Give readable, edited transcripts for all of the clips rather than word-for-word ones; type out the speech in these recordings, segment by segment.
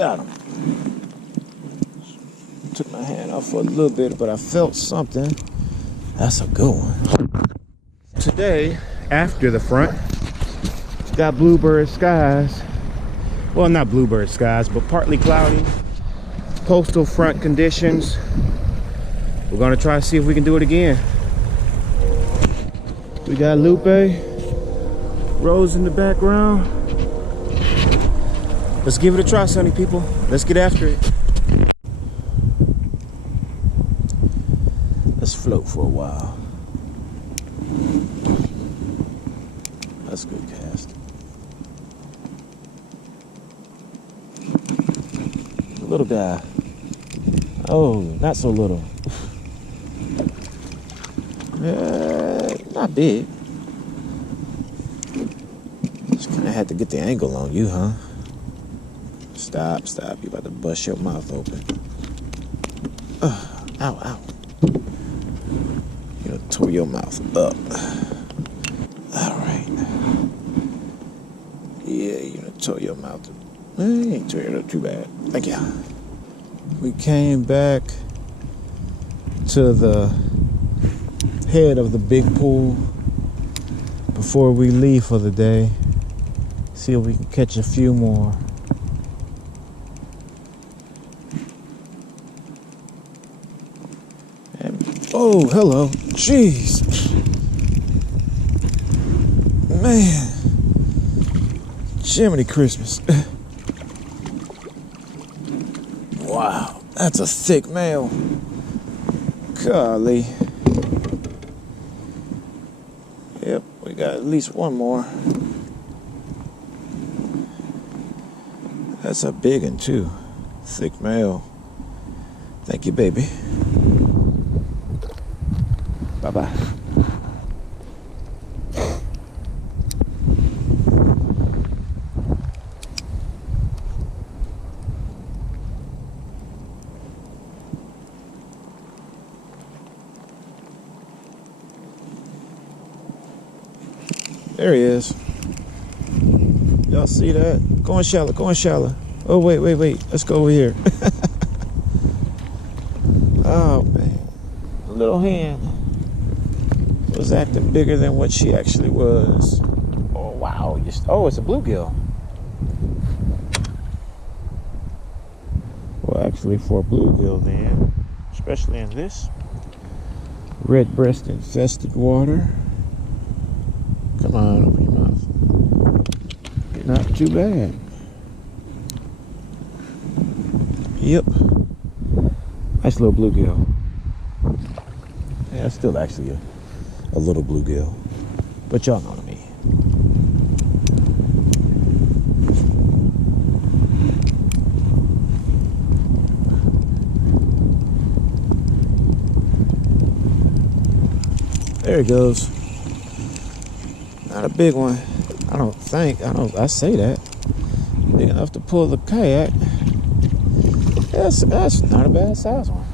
Got him. Took my hand off for a little bit, but I felt something. That's a good one. Today, after the front, got bluebird skies. Well, not bluebird skies, but partly cloudy. Coastal front conditions. We're gonna try to see if we can do it again. We got Lupe, Rose in the background. Let's give it a try, sunny people. Let's get after it. Let's float for a while. That's a good cast. Little guy. Oh, not so little. Not big. Just kind of had to get the angle on you, huh? Stop. You about to bust your mouth open. Ow. You done tore your mouth up. All right. Yeah, you done tore your mouth up. You ain't tore it up too bad. Thank you. We came back to the head of the big pool before we leave for the day. See if we can catch a few more. Oh, hello. Jeez. Man. Jiminy Christmas. Wow, that's a thick male. Golly. Yep, we got at least one more. That's a big one too. Thick male. Thank you, baby. Bye-bye. There he is. Y'all see that? Going shallow. Oh, wait. Let's go over here. Oh, man. The little hand was acting bigger than what she actually was. Oh, wow. Oh, it's a bluegill. Well, actually, for a bluegill then, especially in this red breast infested water. Come on, open your mouth. Not too bad. Yep. Nice little bluegill. Yeah, it's still actually a little bluegill. But y'all know what I mean. There he goes. Not a big one, I don't think. I say that. Big enough to pull the kayak. That's not a bad size one.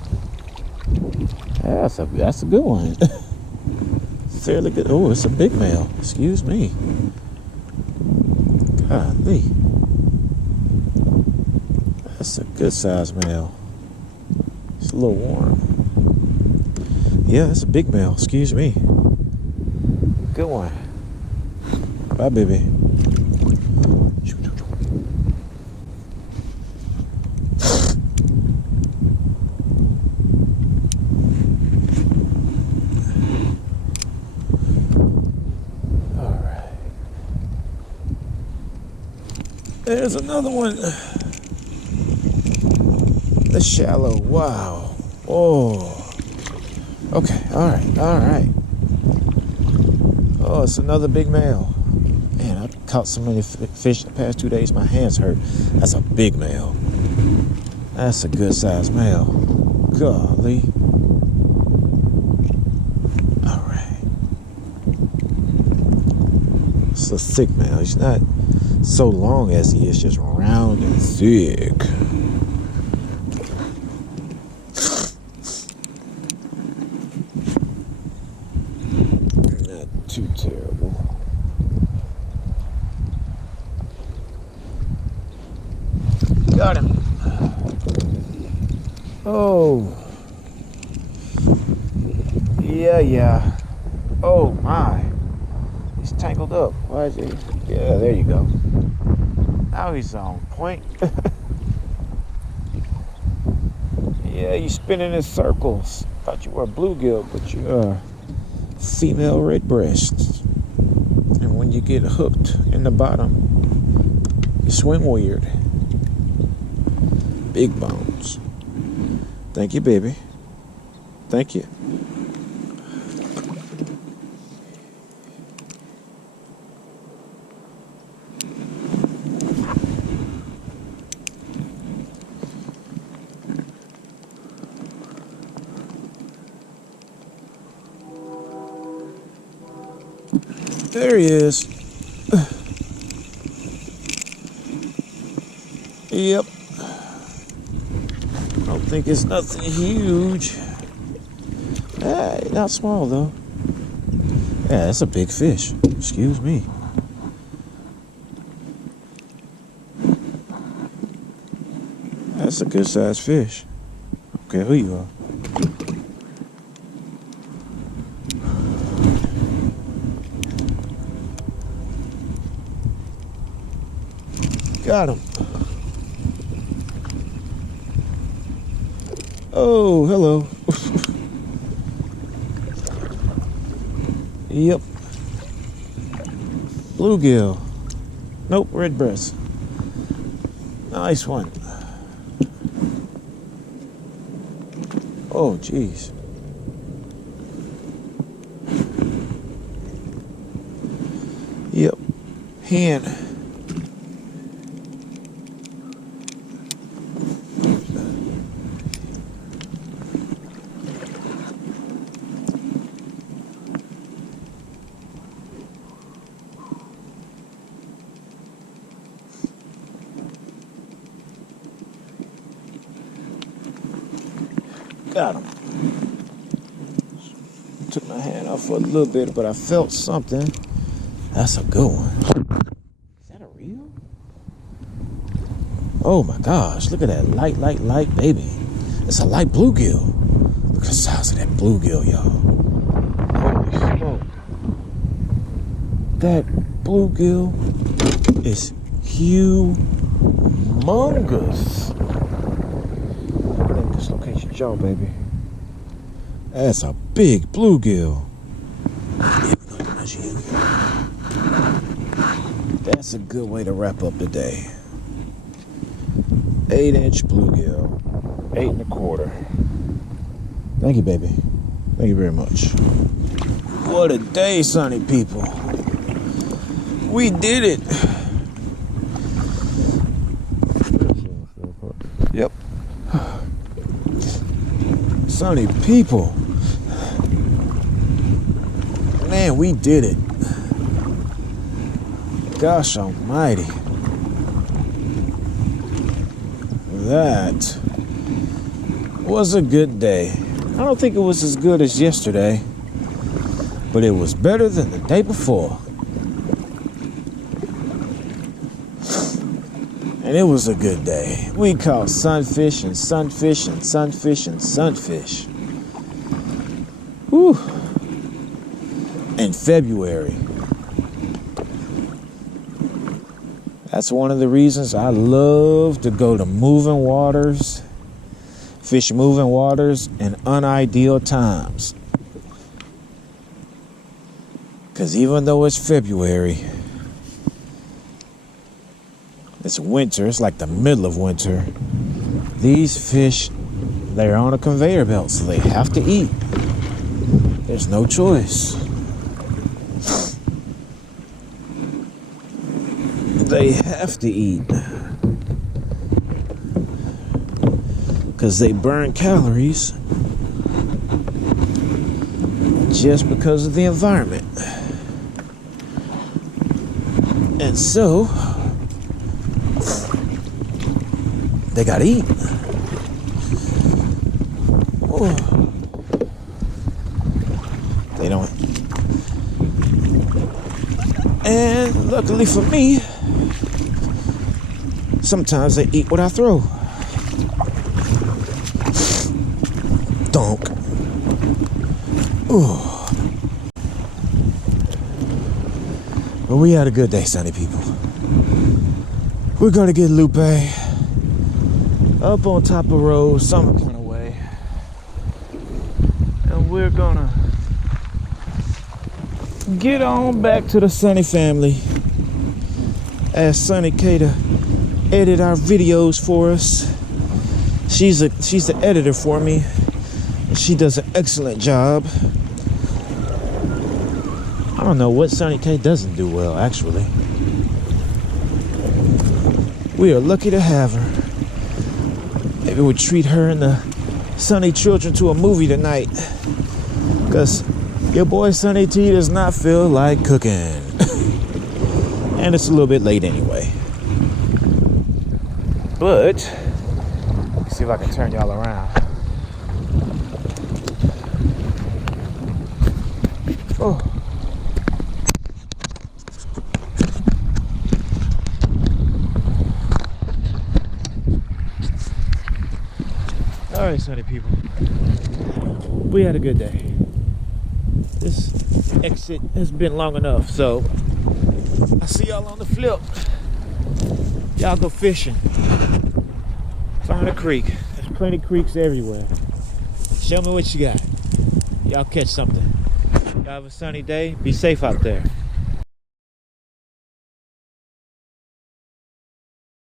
That's a good one. Fairly good. Oh, it's a big male. Excuse me. Golly. That's a good size male. It's a little warm. Yeah, that's a big male. Excuse me. Good one. Bye, baby. All right. There's another one. The shallow. Wow. Oh. Okay. All right. Oh, it's another big male. Man, I caught so many fish the past 2 days, my hands hurt. That's a big male. That's a good sized male. Golly. All right. It's a thick male. He's not so long as he is, just round and thick. Not too terrible. Got him. Oh. Yeah. Oh my. He's tangled up. Why is he? Yeah, there you go. Now he's on point. Yeah, you're spinning in circles. Thought you were a bluegill, but you are female redbreasts. And when you get hooked in the bottom, you swim weird. Big bones. Thank you, baby. Thank you. There he is. Yep. I don't think it's nothing huge. Hey, not small though. Yeah, that's a big fish. Excuse me. That's a good sized fish. Okay, who you are? Got him. Oh, hello. Yep. Bluegill. Nope, redbreast. Nice one. Oh, jeez. Yep. Hen. Got him. Took my hand off for a little bit, but I felt something. That's a good one. Is that a reel? Oh my gosh, look at that light, baby. It's a light bluegill. Look at the size of that bluegill, y'all. Holy smoke. That bluegill is humongous. Dislocate your jaw, baby. That's a big bluegill. That's a good way to wrap up the day. 8-inch bluegill. 8 1/4. Thank you, baby. Thank you very much. What a day, sunny people. We did it. Yep. Sunny people. Man, we did it. Gosh almighty. That was a good day. I don't think it was as good as yesterday, but it was better than the day before. And it was a good day. We caught sunfish and sunfish and sunfish and sunfish. Whew. In February. That's one of the reasons I love to go to moving waters, fish moving waters in unideal times. Because even though it's February, it's winter, it's like the middle of winter. These fish, they're on a conveyor belt, so they have to eat. There's no choice. They have to eat. Because they burn calories just because of the environment. And so, they gotta eat. Oh. They don't. And luckily for me, Sometimes they eat what I throw. Donk. Ooh. But we had a good day, Sunny people. We're gonna get Lupe up on top of road, some kind of way. And we're gonna get on back to the Sunny family. Ask Sunny K to edit our videos for us. She's the editor for me. She does an excellent job. I don't know what Sunny K doesn't do well, actually. We are lucky to have her. Maybe we'll treat her and the Sunny children to a movie tonight. Because your boy Sunny T does not feel like cooking. And it's a little bit late anyway. But, let's see if I can turn y'all around. Oh. All right, Sunny people. We had a good day. This exit has been long enough, so I see y'all on the flip. Y'all go fishing. Find a creek. There's plenty of creeks everywhere. Show me what you got. Y'all catch something. Y'all have a sunny day. Be safe out there.